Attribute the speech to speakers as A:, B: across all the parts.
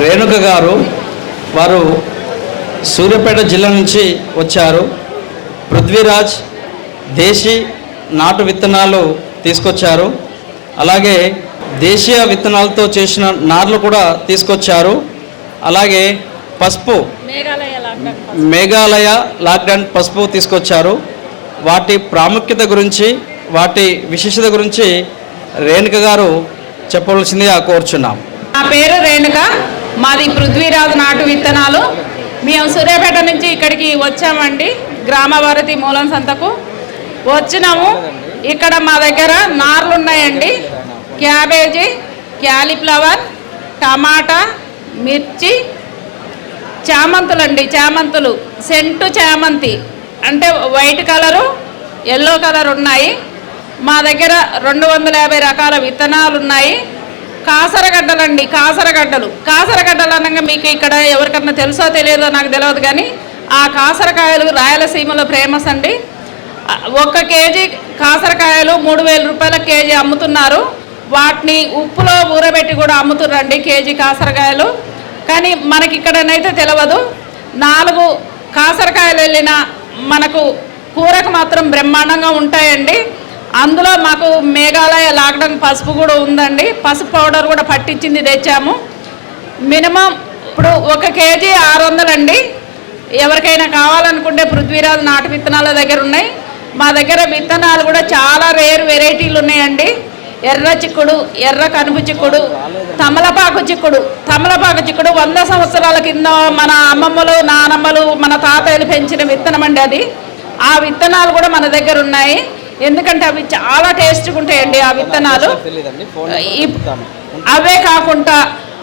A: రేణుక గారు వారు సూర్యాపేట జిల్లా నుంచి వచ్చారు. పృథ్వీరాజ్ దేశీ నాటు విత్తనాలు తీసుకొచ్చారు. అలాగే దేశీయ విత్తనాలతో చేసిన నార్లు కూడా తీసుకొచ్చారు. అలాగే పసుపు
B: మేఘాలయ లాక్డౌన్
A: పసుపు. తీసుకొచ్చారు. వాటి ప్రాముఖ్యత గురించి వాటి విశేషత గురించి రేణుక గారు చెప్పవలసిందిగా కోరుచున్నాం.
B: నా పేరు రేణుక. మాది పృథ్వీరాజు నాటు విత్తనాలు. మేము సూర్యాపేట నుంచి ఇక్కడికి వచ్చామండి గ్రామభారతి మూలం సంతకు. వచ్చినాము. ఇక్కడ మా దగ్గర నార్లు ఉన్నాయండి. క్యాబేజీ క్యాలీఫ్లవర్ టమాటా మిర్చి చామంతులు అండి చామంతులు. సెంటు చామంతి. అంటే వైట్ కలరు ఎల్లో కలర్ ఉన్నాయి. మా దగ్గర రెండు వందల యాభై రకాల విత్తనాలు ఉన్నాయి. కాసరగడ్డలండి కాసరగడ్డలు. కాసరగడ్డలు అనగా మీకు ఇక్కడ ఎవరికన్నా తెలుసో తెలియదో నాకు తెలియదు కానీ ఆ కాసరకాయలు రాయలసీమలో ఫేమస్ అండి. ఒక ఒక్క కేజీ కాసరకాయలు మూడు వేల రూపాయల కేజీ అమ్ముతున్నారు. వాటిని ఉప్పులో ఊరబెట్టి కూడా అమ్ముతున్నారండి కేజీ కాసరకాయలు. కానీ మనకి ఇక్కడనైతే తెలియదు నాలుగు కాసరకాయలు వెళ్ళిన మనకు కూరకు మాత్రం బ్రహ్మాండంగా ఉంటాయండి. అందులో మాకు మేఘాలయ లాక్డౌన్ పసుపు కూడా ఉందండి. పసుపు పౌడర్ కూడా పట్టించింది తెచ్చాము. మినిమం ఇప్పుడు ఒక కేజీ ఆరు వందలండి. ఎవరికైనా కావాలనుకుంటే పృథ్వీరాజ్ నాటు విత్తనాల దగ్గర ఉన్నాయి. మా దగ్గర విత్తనాలు కూడా చాలా రేర్ వెరైటీలు ఉన్నాయండి. ఎర్ర చిక్కుడు ఎర్ర కనుపు చిక్కుడు తమలపాకు చిక్కుడు. తమలపాకు చిక్కుడు వంద సంవత్సరాల కింద మన అమ్మమ్మలు నానమ్మలు మన తాతయ్యలు పెంచిన విత్తనం అండి అది. ఆ విత్తనాలు కూడా మన దగ్గర ఉన్నాయి. ఎందుకంటే అవి చాలా టేస్ట్గా ఉంటాయండి ఆ విత్తనాలు. అవే కాకుండా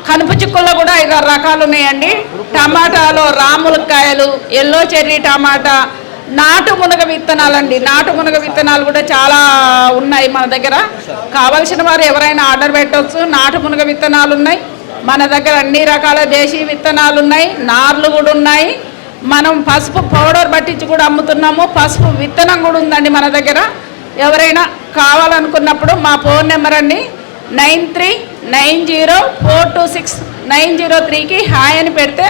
B: కనుపు చిక్కుల్లో కూడా ఐదు రకాలు ఉన్నాయండి. టమాటాలో రాములకాయలు ఎల్లో చెర్రీ టమాటా నాటు మునగ విత్తనాలండి. నాటు మునగ విత్తనాలు కూడా చాలా ఉన్నాయి మన దగ్గర. కావలసిన వారు ఎవరైనా ఆర్డర్ పెట్టవచ్చు నాటు మునగ విత్తనాలు ఉన్నాయి. మన దగ్గర అన్ని రకాల దేశీ విత్తనాలు ఉన్నాయి. నార్లు కూడా ఉన్నాయి. మనం పసుపు పౌడర్ పట్టించి కూడా అమ్ముతున్నాము. పసుపు విత్తనం కూడా ఉందండి మన దగ్గర. ఎవరైనా కావాలనుకున్నప్పుడు మా ఫోన్ నెంబర్ అండి. Nine three nine zero four two six nine zero త్రీకి హాయ్ అని పెడితే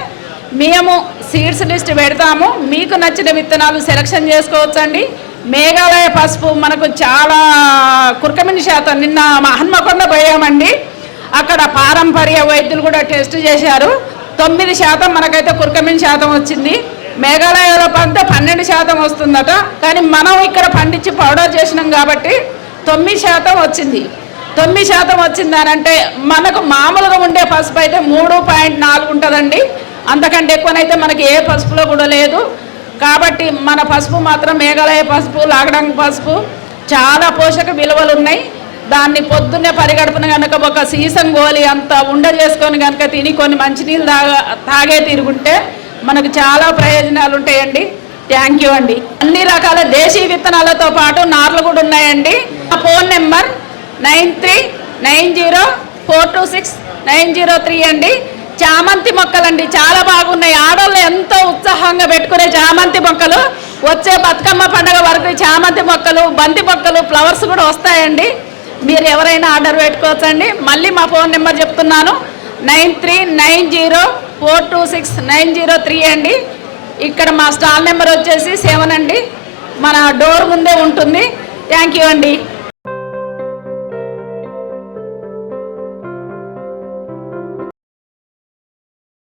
B: మేము సీడ్స్ లిస్ట్ పెడతాము. మీకు నచ్చిన విత్తనాలు సెలెక్షన్ చేసుకోవచ్చండి. మేఘాలయ పసుపు మనకు చాలా కుర్కమిని శాతం నిన్న మా హన్మకొండ పోయామండి. అక్కడ పారంపర్య వైద్యులు కూడా టెస్ట్ చేశారు. తొమ్మిది శాతం మనకైతే కుర్కమిన్ శాతం వచ్చింది. మేఘాలయలో పంట పన్నెండు శాతం వస్తుందట కానీ మనం ఇక్కడ పండించి పౌడర్ చేసినాం కాబట్టి తొమ్మిది శాతం వచ్చింది. తొమ్మిది శాతం వచ్చింది అని అంటే మనకు మామూలుగా ఉండే పసుపు అయితే మూడు పాయింట్ నాలుగు ఉంటుందండి. అంతకంటే ఎక్కువనైతే మనకి ఏ పసుపులో కూడా లేదు. కాబట్టి మన పసుపు మాత్రం మేఘాలయ పసుపు లాగడంగ్ పసుపు చాలా పోషక విలువలు ఉన్నాయి. దాన్ని పొద్దున్నే పరిగడుపున కనుక ఒక సీసం గోలి అంత ఉండ చేసుకొని కనుక తిని కొన్ని మంచినీళ్ళు తాగా తాగే తిరుగుంటే మనకు చాలా ప్రయోజనాలు ఉంటాయండి థ్యాంక్ యూ అండి. అన్ని రకాల దేశీ విత్తనాలతో పాటు నార్లు కూడా ఉన్నాయండి. నా phone number nine three nine zero four two six nine zero three అండి. చామంతి మొక్కలండి చాలా బాగున్నాయి. ఆడవాళ్ళు ఎంతో ఉత్సాహంగా పెట్టుకునే చామంతి మొక్కలు. వచ్చే బతుకమ్మ పండుగ వరకు చామంతి మొక్కలు బంతి మొక్కలు ఫ్లవర్స్ కూడా వస్తాయండి. మీరు ఎవరైనా ఆర్డర్ పెట్టుకోవచ్చండి. మళ్ళీ మా ఫోన్ నెంబర్ చెప్తున్నాను. Nine three nine zero four two six nine zero three అండి. ఇక్కడ మా స్టాల్ నెంబర్ వచ్చేసి సెవెన్ అండి. మన డోర్ ముందే ఉంటుంది. థ్యాంక్ యూ అండి.